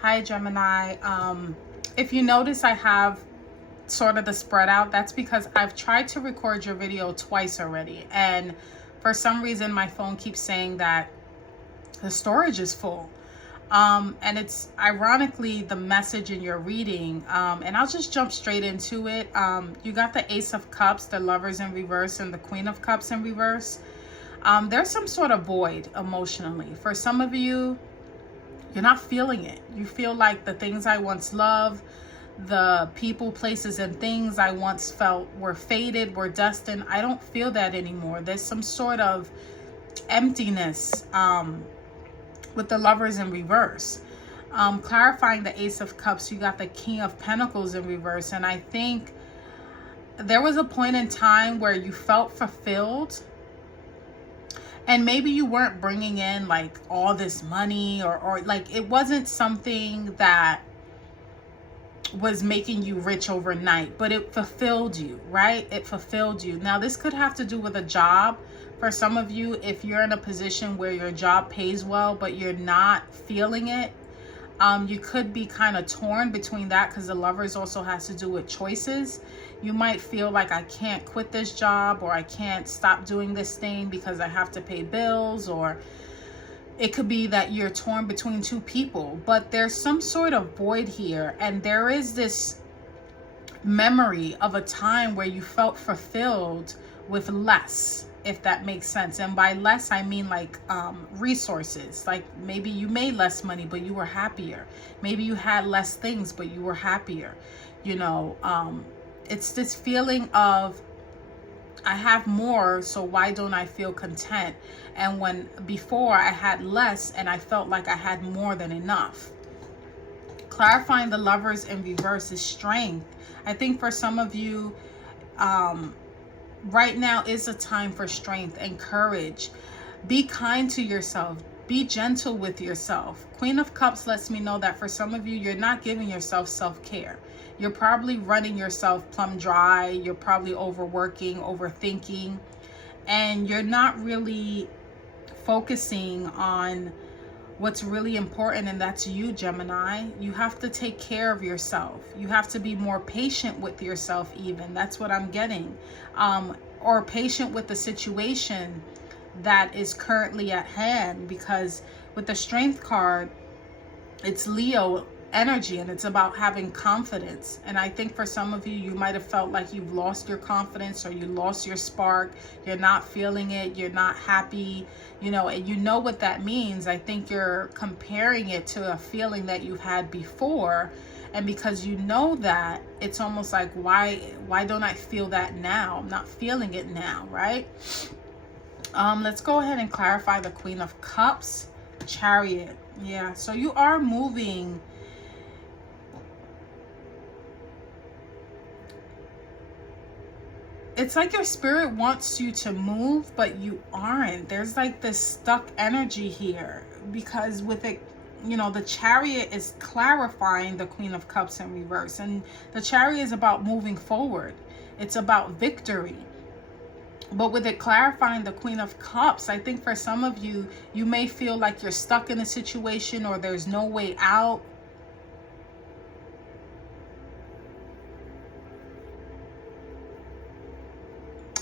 Hi, Gemini. If you notice, I have sort of the spread out. That's because I've tried to record your video twice already. And for some reason, my phone keeps saying that the storage is full. And it's ironically the message in your reading. And I'll just jump straight into it. You got the Ace of Cups, the Lovers in reverse, and the Queen of Cups in reverse. There's some sort of void emotionally. For some of you, you're not feeling it. You feel like the things I once loved, the people, places, and things I once felt were fated, were destined. I don't feel that anymore. There's some sort of emptiness with the Lovers in reverse. Clarifying the Ace of Cups, you got the King of Pentacles in reverse. And I think there was a point in time where you felt fulfilled. And maybe you weren't bringing in like all this money or like it wasn't something that was making you rich overnight, but it fulfilled you, right? It fulfilled you. Now, this could have to do with a job. For some of you, if you're in a position where your job pays well, but you're not feeling it, you could be kind of torn between that because the Lovers also has to do with choices. You might feel like I can't quit this job or I can't stop doing this thing because I have to pay bills, or it could be that you're torn between two people, but there's some sort of void here. And there is this memory of a time where you felt fulfilled with less, if that makes sense. And by less, I mean like resources. Like maybe you made less money, but you were happier. Maybe you had less things, but you were happier. You know, it's this feeling of, I have more, so why don't I feel content? And when before I had less and I felt like I had more than enough. Clarifying the Lovers in reverse is strength. I think for some of you, right now is a time for strength and courage. Be kind to yourself. Be gentle with yourself. Queen of Cups lets me know that for some of you, you're not giving yourself self-care. You're probably running yourself plumb dry. You're probably overworking, overthinking, and you're not really focusing on what's really important, and that's you, Gemini. You have to take care of yourself. You have to be more patient with yourself even. That's what I'm getting. Or patient with the situation that is currently at hand, because with the Strength card, it's Leo energy and it's about having confidence. And I think for some of you, you might have felt like you've lost your confidence or you lost your spark. You're not feeling it. You're not happy, you know, and you know what that means. I think you're comparing it to a feeling that you've had before. And because you know that, it's almost like, why don't I feel that now? I'm not feeling it now, right? Let's go ahead and clarify the Queen of Cups, Chariot. Yeah, so you are moving. It's like your spirit wants you to move, but you aren't. There's like this stuck energy here because with it, you know, the Chariot is clarifying the Queen of Cups in reverse. And the Chariot is about moving forward. It's about victory. But with it clarifying the Queen of Cups, I think for some of you, you may feel like you're stuck in a situation or there's no way out.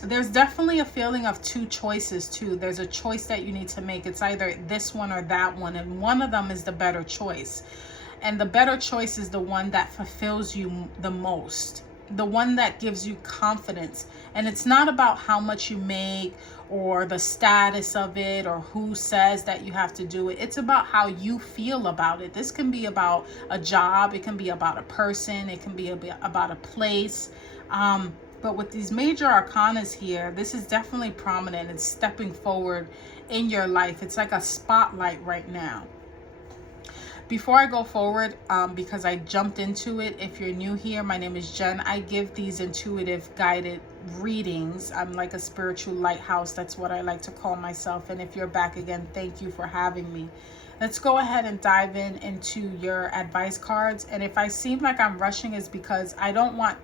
There's definitely a feeling of two choices too. There's a choice that you need to make. It's either this one or that one, and one of them is the better choice. And the better choice is the one that fulfills you the most, the one that gives you confidence. And it's not about how much you make or the status of it or who says that you have to do it. It's about how you feel about it. This can be about a job, it can be about a person, it can be about a place. But with these major arcanas here, this is definitely prominent. It's stepping forward in your life. It's like a spotlight right now. Before I go forward, because I jumped into it, if you're new here, my name is Jen. I give these intuitive guided readings. I'm like a spiritual lighthouse. That's what I like to call myself. And if you're back again, thank you for having me. Let's go ahead and dive into your advice cards. And if I seem like I'm rushing, is because I don't want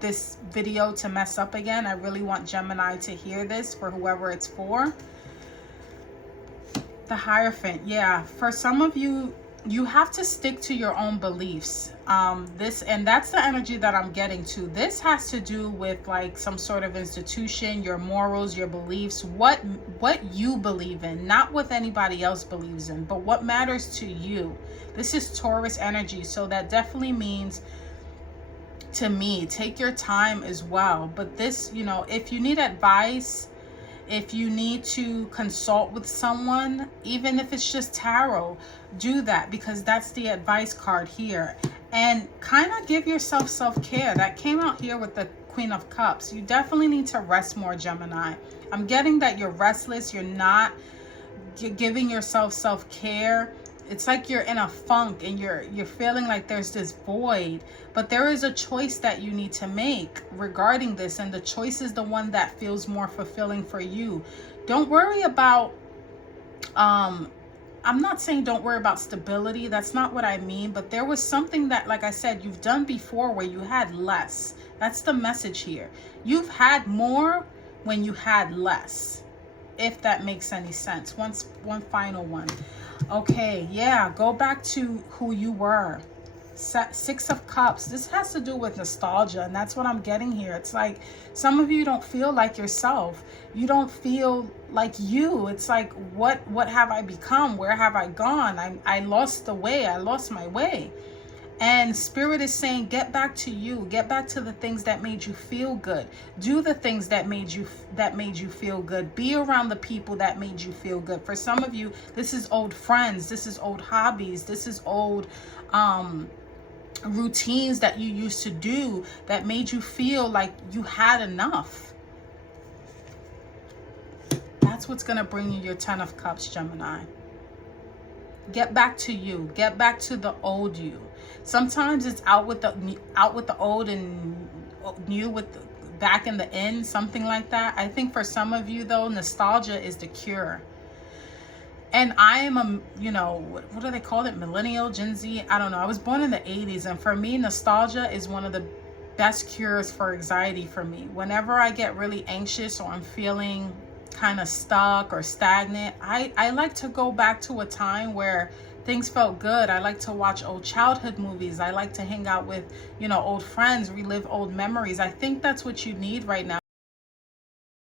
this video to mess up again. I really want Gemini to hear this, for whoever it's for. The Hierophant. Yeah, for some of you, you have to stick to your own beliefs. That's the energy that I'm getting to. This has to do with like some sort of institution, your morals, your beliefs, what you believe in, not what anybody else believes in, but what matters to you. This is Taurus energy, so that definitely means, to me, take your time as well. But this, you know, if you need advice, if you need to consult with someone, even if it's just tarot, do that, because that's the advice card here. And kind of give yourself self-care. That came out here with the Queen of Cups. You definitely need to rest more, Gemini. I'm getting that you're restless. You're not giving yourself self-care. It's like you're in a funk and you're feeling like there's this void, but there is a choice that you need to make regarding this, and the choice is the one that feels more fulfilling for you. Don't worry about I'm not saying don't worry about stability. That's not what I mean, but there was something that, like I said, you've done before where you had less. That's the message here. You've had more when you had less, if that makes any sense. One final one. Okay, yeah, go back to who you were. Six of Cups. This has to do with nostalgia, and that's what I'm getting here. It's like some of you don't feel like yourself. You don't feel like you. It's like, what have I become? Where have I gone? I lost the way. I lost my way. And Spirit is saying, get back to you. Get back to the things that made you feel good. Do the things that made you feel good. Be around the people that made you feel good. For some of you, this is old friends. This is old hobbies. This is old routines that you used to do that made you feel like you had enough. That's what's going to bring you your 10 of Cups, Gemini. Get back to you. Get back to the old you. Sometimes it's out with the old and new with the back in the in, something like that. I think for some of you though, nostalgia is the cure. And I am a, you know, what do they call it? Millennial, Gen Z? I don't know. I was born in the 80s, and for me, nostalgia is one of the best cures for anxiety for me. Whenever I get really anxious or I'm feeling kind of stuck or stagnant, I like to go back to a time where things felt good. I like to watch old childhood movies. I like to hang out with, you know, old friends, relive old memories. I think that's what you need right now.